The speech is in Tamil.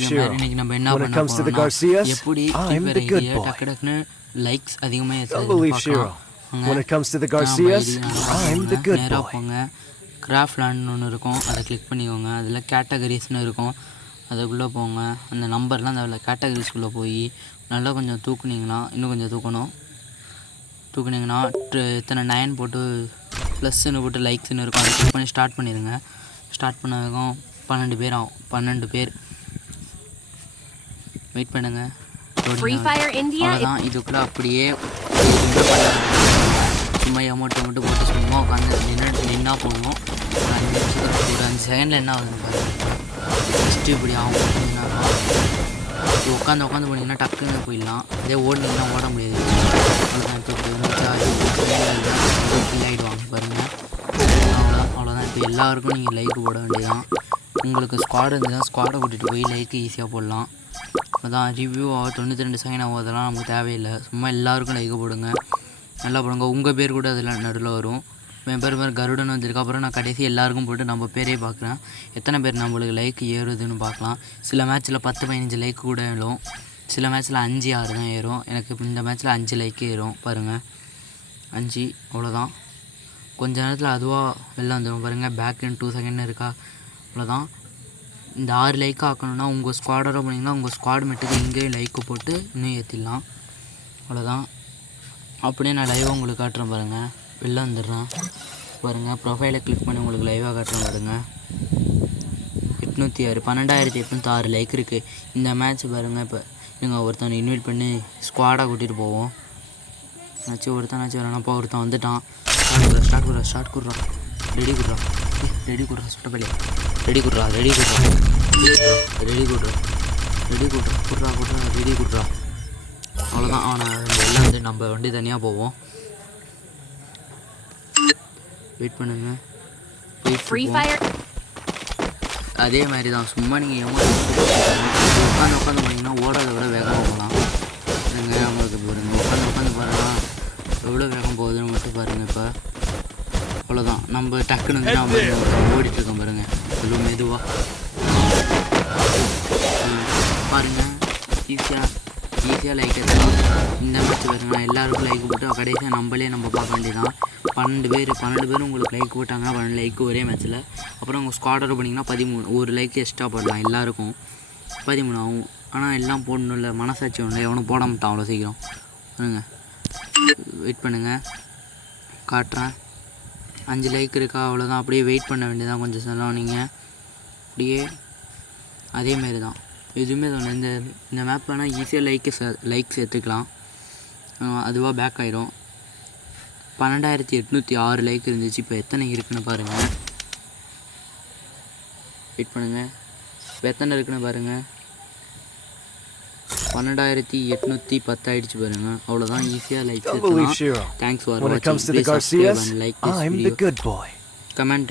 Shiro. When it comes to the Garcias, I'm the good boy. Don't believe Shiro. When it comes to the Garcias, I'm the good boy. Craft லேண்ட்னு ஒன்று இருக்கும், அதை கிளிக் பண்ணிக்கோங்க. அதில் கேட்டகரிஸ்னு இருக்கும், அதுக்குள்ளே போங்க. அந்த நம்பர்லாம் அதில் கேட்டகரிஸ்குள்ளே போய் நல்லா கொஞ்சம் தூக்குனிங்கன்னா, இன்னும் கொஞ்சம் தூக்குனிங்கன்னா இத்தனை 9 போட்டு ப்ளஸ்ன்னு போட்டு லைக்ஸ்ன்னு இருக்கும், அதை கிளிக் பண்ணி ஸ்டார்ட் பண்ணிடுங்க. ஸ்டார்ட் பண்ணதுக்கும் 12 பேர் ஆகும். 12 பேர் வெயிட் பண்ணுங்கள். அவ்வளோதான். இதுக்குள்ளே அப்படியே சும்மா அமௌண்ட்டை மட்டும் போட்டு சும்மா உட்காந்து நின்னா போகணும். ஒரு 5 நிமிஷத்துக்கு ஒரு 5 செகண்டில் என்ன ஆகுதுன்னு பாருங்கள். ஃபஸ்ட்டு இப்படி ஆகும். உட்காந்து போனீங்கன்னா டக்குன்னு போயிடலாம். அதே ஓடினீங்கன்னா ஓட முடியாது. அவ்வளோதான். இப்போ ஃபில் ஆகிடுவாங்க பாருங்கள். அவ்வளோதான். இப்போ எல்லாருக்கும் நீங்கள் லைக் போட வேண்டியதான். உங்களுக்கு ஸ்குவாட் இருந்துச்சுன்னா ஸ்குவாடை கூட்டிகிட்டு போய் லைக்கு ஈஸியாக போடலாம். அதான் ரிவ்யூ 92 செகண்ட் ஆகும், அதெல்லாம் நமக்கு தேவையில்லை. சும்மா எல்லாருக்கும் லைக்கு போடுங்க, நல்லா போடுங்க. உங்கள் பேர் கூட அதில் நடுவில் வரும். என் பேர் கருடன் வந்திருக்கு. அப்புறம் நான் கடைசி எல்லாருக்கும் போட்டு நம்ம பேரே பார்க்குறேன், எத்தனை பேர் நம்மளுக்கு லைக் ஏறுதுன்னு பார்க்கலாம். சில மேட்ச்சில் 10-15 லைக் கூட ஏறும், சில மேட்ச்சில் 5-6 தான் ஏறும். எனக்கு இப்போ இந்த மேட்ச்சில் 5 லைக்கு ஏறும் பாருங்கள். 5 அவ்வளோதான். கொஞ்ச நேரத்தில் அதுவாக வெளில வந்துடும் பாருங்கள். பேக் இன் 2 செகண்ட் இருக்கா, அவ்வளோதான். இந்த 6 லைக் ஆக்கணுன்னா உங்கள் ஸ்குவாடோட போனீங்கன்னா உங்கள் ஸ்குவாட் மெட்டுக்கு இங்கேயும் லைக்கு போட்டு இன்னும் ஏற்றிடலாம். அவ்வளோதான். அப்படியே நான் லைவாக உங்களுக்கு காட்டுறேன் பாருங்கள். வெளில வந்துடுறேன் பாருங்கள். ப்ரொஃபைலை கிளிக் பண்ணி உங்களுக்கு லைவாக காட்டுறேன் பாருங்கள். 806 12,806 லைக் இருக்குது. இந்த மேட்ச் பாருங்கள். இப்போ நீங்கள் ஒருத்தனை இன்வைட் பண்ணி ஸ்குவாடாக கூட்டிகிட்டு போவோம். ஒருத்தனாச்சும் வரணும்ப்பா. ஒருத்தன் வந்துட்டான். ஸ்டார்ட் குடுறான். ரெடி குடுறா சுட்டப்பள்ளி. ரெடி குடுறா. அவ்வளோதான். அவனை எல்லாம் வந்து நம்ம வண்டி தனியாக போவோம். வெயிட் பண்ணுங்க. அதே மாதிரி தான். சும்மா நீங்கள் உட்காந்து போனீங்கன்னா ஓடாத விட வேகமாக போகலாம். நீங்கள் அவங்களுக்கு பாருங்கள். உட்காந்து பாருங்கள் எவ்வளோ வேகம் போகுதுன்னு மட்டும் பாருங்கள். இப்போ அவ்வளோதான். நம்ம டக்குன்னு வந்து நம்ம ஓடிட்டுருக்கோம் பாருங்கள். எவ்வளோ மெதுவாக பாருங்கள். ஈஸியாக லைக் எடுக்கலாம். இந்த மேட்ச் பாருங்க. எல்லாருக்கும் லைக் போட்டு கடைசியாக நம்ம பார்க்க வேண்டியதான். 12 பேர் உங்களுக்கு லைக் போட்டாங்கன்னா 12 லைக்கு ஒரே மேட்ச்சில். அப்புறம் உங்கள் ஸ்குவாடர் பண்ணிங்கன்னா 13 ஒரு லைக் எக்ஸ்ட்ரா போடலாம். எல்லாருக்கும் 13 ஆகும். ஆனால் எல்லாம் போடணும் இல்லை, மனசாட்சி ஒன்று எவனும் போட மாட்டான் அவ்வளோ சீக்கிரம். பாருங்க. வெயிட் பண்ணுங்கள், காட்டுறேன். 5 லைக் இருக்கா, அவ்வளோதான். அப்படியே வெயிட் பண்ண வேண்டியதான் கொஞ்சம் சொல்லலாம். நீங்கள் அப்படியே அதேமாரி தான் எதுவுமே தோணும். இந்த மேப்லனா ஈஸியாக லைக் சேர்த்துக்கலாம். அதுவாக பேக் ஆகிடும். 12,806 லைக் இருந்துச்சு. இப்போ எத்தனை இருக்குன்னு பாருங்கள். வெயிட் பண்ணுங்கள். இப்போ எத்தனை இருக்குன்னு பாருங்கள். 12,810 ஆகிடுச்சு பாருங்கள். அவ்வளோதான். ஈஸியாக லைக் சேர்த்துக்கலாம். தேங்க்ஸ் ஃபார் வாட்சிங். Please subscribe and like this video. Comment